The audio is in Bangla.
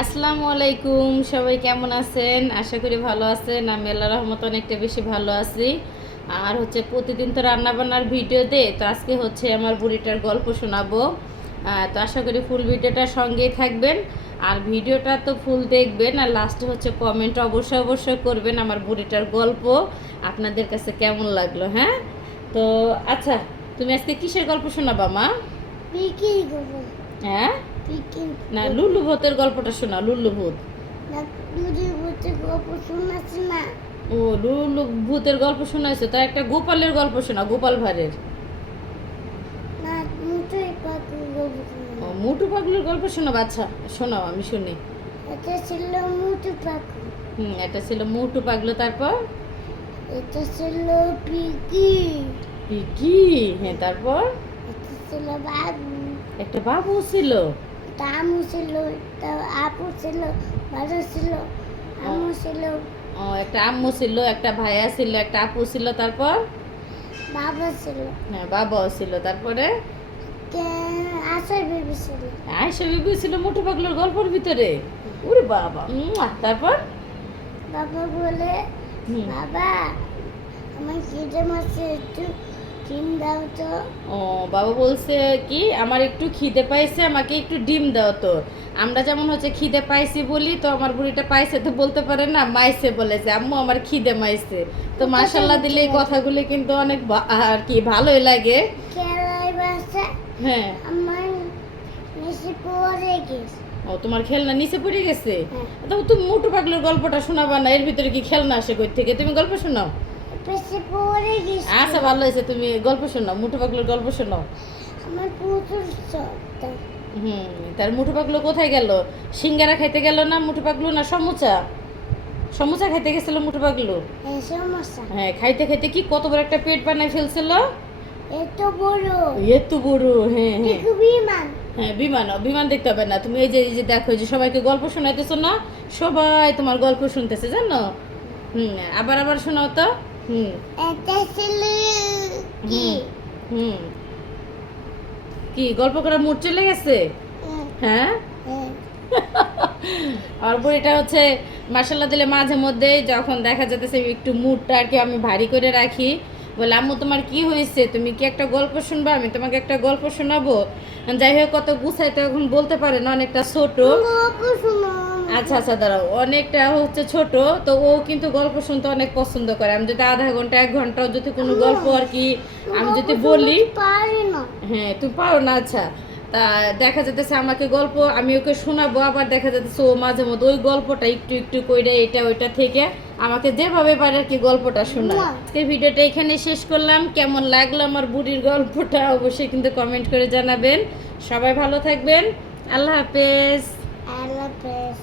আসসালামু আলাইকুম, সবাই কেমন আছেন? আশা করি ভালো আছেন। আমি আল্লাহর রহমতে অনেকটা বেশি ভালো আছি। আর প্রতিদিন তো রান্নাবান্নার ভিডিও দেই, তো আজকে আমার বুড়িটার গল্প শোনাবো। তো আশা করি ফুল ভিডিওটা সঙ্গেই থাকবেন। আর ভিডিওটা তো ফুল দেখবেন, আর লাস্টে কমেন্ট অবশ্যই অবশ্যই করবেন আমার বুড়িটার গল্প আপনাদের কাছে কেমন লাগলো। হ্যাঁ, তো আচ্ছা, তুমি আজকে কিসের গল্প শোনাবা মা? হ্যাঁ, না, লুল্লু ভূতের গল্পটা শোনা। লুল্লু ভূত। ও, লুল্লু ভূতের গল্প শোনাইছো? তা একটা গোপালের গল্প শোনা, গোপাল ভাঁড়ের। ও, মোটু পাগলুর গল্প শোনাবো। আচ্ছা শোনাও, আমি শুনি। এটা ছিল মোটু পাগলু। এটা ছিল মোটু পাগলু। তারপর এটা ছিল পিকি। পিকি। হ্যাঁ, তারপর এটা ছিল বাবু। একটা বাবু ছিল। একটা আমু ছিল, একটা আপু ছিল, বাবা ছিল, আমু ছিল। ও, একটা আম্মু ছিল, একটা ভাইয়া ছিল, একটা আপু ছিল। তারপর বাবা ছিল। হ্যাঁ, বাবাও ছিল। তারপরে আশার বেবি ছিল। আয়সা বিবি ছিল মোটু পাগলুর গল্পের ভিতরে। ওরে বাবা। তারপর বাবা বলে, বাবা আমার খিদে মাছে একটু ডিম দাও তো। ও, বাবা বলছে কি, আমার একটু খিদে পাইছে, আমাকে একটু ডিম দাও তো। আমরা যেমন খিদে পাইছি বলি, তো আমার বুড়িটা পাইছে তো বলতে পারে না, মাইছে বলেছে আম্মু আমার খিদে মাইছে। তো মাশাল্লাহ দিলে এই কথাগুলি কিন্তু অনেক আর কি ভালোই লাগে। খেলাই বাসা। হ্যাঁ, আমার নিচে পড়ে গেছে। ও, তোমার খেলনা নিচে পড়ে গেছে। হ্যাঁ। তো তুমি মোটু পাগলের গল্পটা শোনাবা না? এর ভিতরে কি খেলনা আসে কই থেকে? তুমি গল্প শোনাও। পেছে পড়ে গেছে। আচ্ছা, ভালো হয়েছে, তুমি গল্প শোনাও, মোটু পাগলের গল্প শোনাও। আমার প্রচুর সত্তা। তার মোটু পাগলু কোথায় গেল? সিঙ্গারা খাইতে গেল না মোটু পাগলু, না সমুচা? সমুচা খাইতে গেছিল মোটু পাগলু। এই সমস্যা হ্যাঁ, খাইতে খাইতে কি কত বড় একটা পেট বানাই ফেলছিল। এত বড়। এত বড়। হ্যাঁ হ্যাঁ দেখো বিমান। হ্যাঁ, বিমান। বিমান দেখতে হবে না, তুমি এই যে দেখো, এই যে সবাইকে গল্প শোনাইতেছো না, সবাই তোমার গল্প শুনতেছে জানো। আবার আবার শোনাও তো। এটা ছিল কি? হুম কি গল্প করার মুড চলে গেছে? হ্যাঁ। হ্যাঁ। আর বইটা মার্শাল্লাহ দিলে মাঝে মধ্যে যখন দেখা যেতেছে একটু মুডটা আর কি আমি ভারী করে রাখি, বলে আম্মু তোমার কি হয়েছে, তুমি কি একটা গল্প শুনবা? আমি তোমাকে একটা গল্প শোনাবো। যাই হোক, কত গুছাইতে এখন বলতে পারে না, অনেকটা ছোট। আচ্ছা আচ্ছা, দাঁড়াও, অনেকটা ছোট, তো ও কিন্তু গল্প শুনতে অনেক পছন্দ করে। আমি যদি আধা ঘন্টা 1 ঘন্টাও যদি কোনো গল্প আর কি আমি যদি বলি। হ্যাঁ, তুমি পারো না। আচ্ছা, তা দেখা যেতেছে আমাকে গল্প আমি ওকে শোনাবো, আবার দেখা যেতেছে ও মাঝে মধ্যে ওই গল্পটা একটু একটু করে এটা ওইটা থেকে আমাকে যেভাবে পারে আর কি গল্পটা শোনায়। আজকে ভিডিওটা এখানে শেষ করলাম। কেমন লাগলো আমার বুড়ির গল্পটা অবশ্যই কিন্তু কমেন্ট করে জানাবেন। সবাই ভালো থাকবেন। আল্লাহ হাফেজ। আল্লাহ হাফেজ।